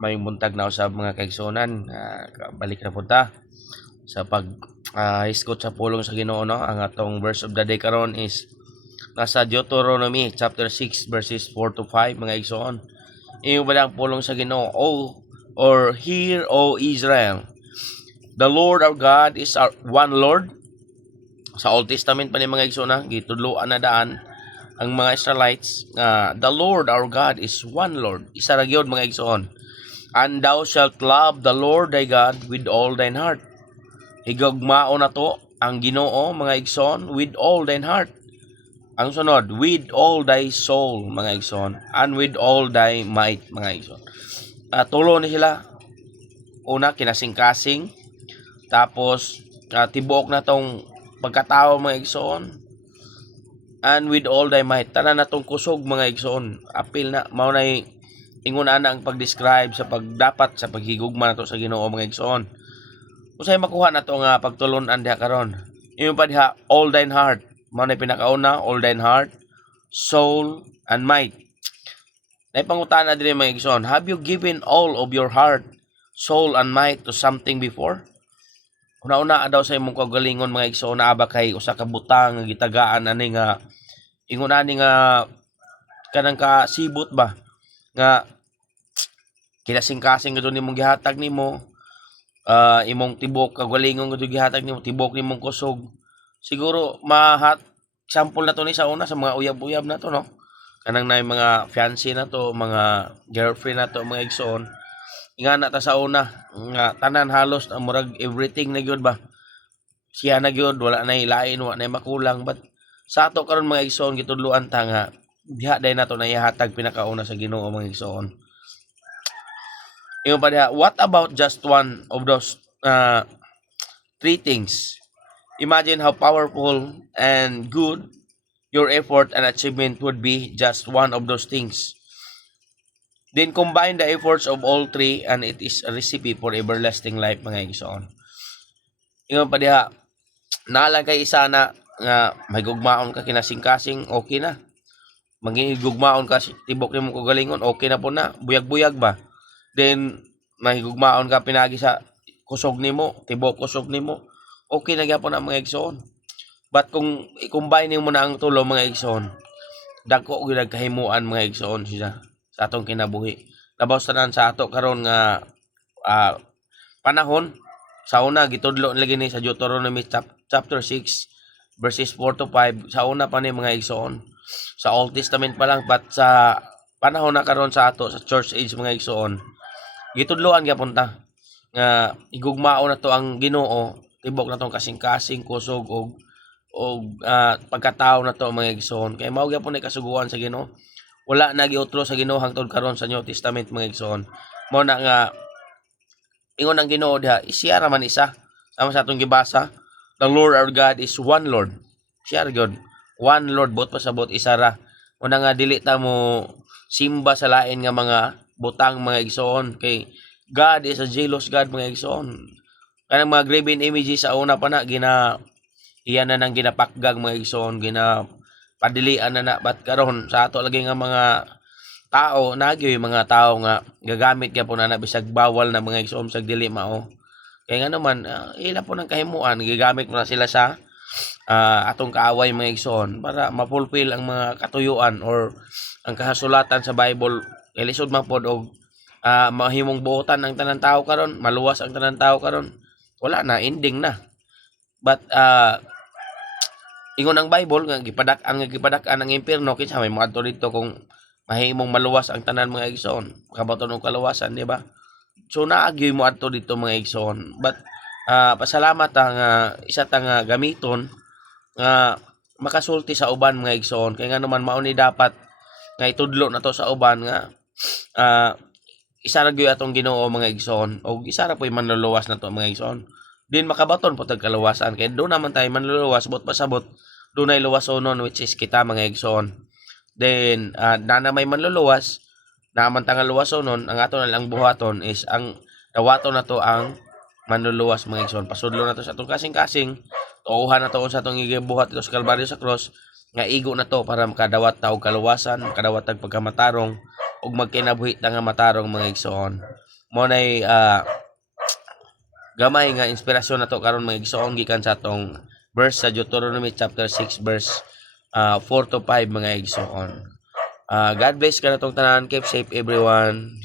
may buntag na usab mga kaigsunan, balik na punta sa pag hiskot sa pulong sa Ginoo, no? Ang atong verse of the day karon is nasa Deuteronomy chapter 6 verses 4 to 5 mga igsoon. Iyo ba ang pulong sa Ginoo? Or hear, O Israel, the Lord our God is our one Lord. Sa Old Testament pa ni mga igsoon, gitudloan na daan ang mga Israelites, the Lord our God is one Lord. Isa ra gyud mga igsoon. And thou shalt love the Lord thy God with all thine heart. Higugmao na to ang Ginoo mga igsoon with all thine heart. Ang sunod, with all thy soul mga igsoon, and with all thy might mga igsoon. Tulo ni sila. Una, kinasing-kasing. Tapos tibuok na tong pagkatao mga igsoon, and with all thy might. Tanan na tong kusog mga igsoon. Apil na mao nay ingon ana ang pag-describe sa pagdapat sa paghigugma nato sa Ginoo mga igsoon. Usay makuha nato nga pagtulon-an diha karon. Imo pa diha all thine heart. Mao nay pinakauna, all thine heart, soul and might. Nay pangutana diri mga igsoon, have you given all of your heart, soul and might to something before? Una-una daw sa imong kagalingon mga igsoon, aba kay usa ka butang nga gitagaan ani nga ingon ani nga kanang ka sibot ba nga kinasing-kasing gud nimong gihatag nimo, imong tibok kagalingon gud gihatag nimo, tibok nimong kusog. Siguro sample na to ni sa una sa mga uyab-uyab na to, no? Kanang nay mga fiancé na to, mga girlfriend na to mga igsoon. Nga na ta sa una nga tanan halos murag everything na gyud ba, siya na gyud, wala na ilain, wala na makulang. But sa ato karon mga igsoon gitudloan ta nga diha day nato na ihatag pinakauna sa Ginoo mga igsoon. Iyo pa diha, what about just one of those three things? Imagine how powerful and good your effort and achievement would be just one of those things. Then combine the efforts of all three and it is a recipe for everlasting life mga igsoon. Ingon pa diha, nalagay isa na nga mahigugmaon ka kinasing-kasing, okay na. Manghigugmaon ka tibok nimo kagalingon, okay na po na, buyag-buyag ba. Then mahigugmaon ka pinagi sa kusog nimo, tibok kusog nimo, okay na gyapon na mga igsoon. But kung i-combine mo na ang tulo mga igsoon, dagko gyud kahimuan mga igsoon siya sa atong kinabuhi. Labaw tanan sa ato karon nga panahon. Sa una gitudlo lagi ni sa Deuteronomy chapter 6 verses 4 to 5. Sa una pa ni mga igsoon, sa Old Testament pa lang, but sa panahon na karon sa ato sa church age mga igsoon, gitudloan gyapon ta nga igugmao na to ang Ginoo, tibok na tong kasing-kasing kusog og pagkatao na to mga igsoon. Kay mao gyapon ni kasuguan sa Ginoo. Wala na giutro sa Ginoo hangtod karon sa New Testament mga igsoon. Mao na nga ingon ang Ginoo diha, siya ra man isa. Sama sa atong gibasa, the Lord our God is one Lord. Siya ra gyud, one Lord, bot pa sa bot isa ra. Una nga dili ta mo simba sa lain nga mga butang mga igsoon, kay God is a jealous God mga igsoon. Kanang mga graven images sa una pa na iyan na nang ginapakgag mga igsoon, padilian na bat karon sa ato lagi nga mga tao nagyoy mga tao nga gagamit gyapon na bisag bawal na mga igsoon sa dili mao. Kaya nga naman ila po ng kahimuan, gigamit mo na sila sa atong kaaway mga igsoon para mapulpil ang mga katuyuan or ang kasulatan sa Bible. Ilisod man pod og mahimong buotan ang tanan tao karon, maluwas ang tanan tao karon, wala na, ending na. But ingon ang Bible nga gipadak-an ang impierno, kinsa may moadto dito kung mahimong maluwas ang tanan mga igsoon, makabaton og kaluwasan, di ba? So naagyoy mo adto dito mga igsoon. But pasalamat ang isa ta nga gamiton nga makasulti sa uban mga igsoon, kay nga naman mao ni dapat nga itudlo na to sa uban nga isa ra gyud atong Ginoo mga igsoon, og isa ra po'y manluluwas na to mga igsoon. Din makabaton po tag kaluwasan, kay do naman tayo manluluwas bot pasabot dunay luwasonon, which is kita mga igsoon. Then na may manluluwas naman tangal luwasonon, ang ato na lang buhaton is ang dawaton na to ang manluluwas mga igsoon. Pasudlo na to sa atong kasing-kasing, tuuhan na to sa atong igibuhat dito sa Kalbaryo sa cross, nga igo na to para makadawat ta og kaluwasan, makadawat tag pagkamatarong ug magkinabuhi ta nga matarong mga igsoon. Mo nay gamay nga inspirasyon nato karon mga igsoon gikan sa atong verse sa Deuteronomy chapter 6 verse 4 to 5 mga igsoon. God bless ka natong tanan. Keep safe everyone.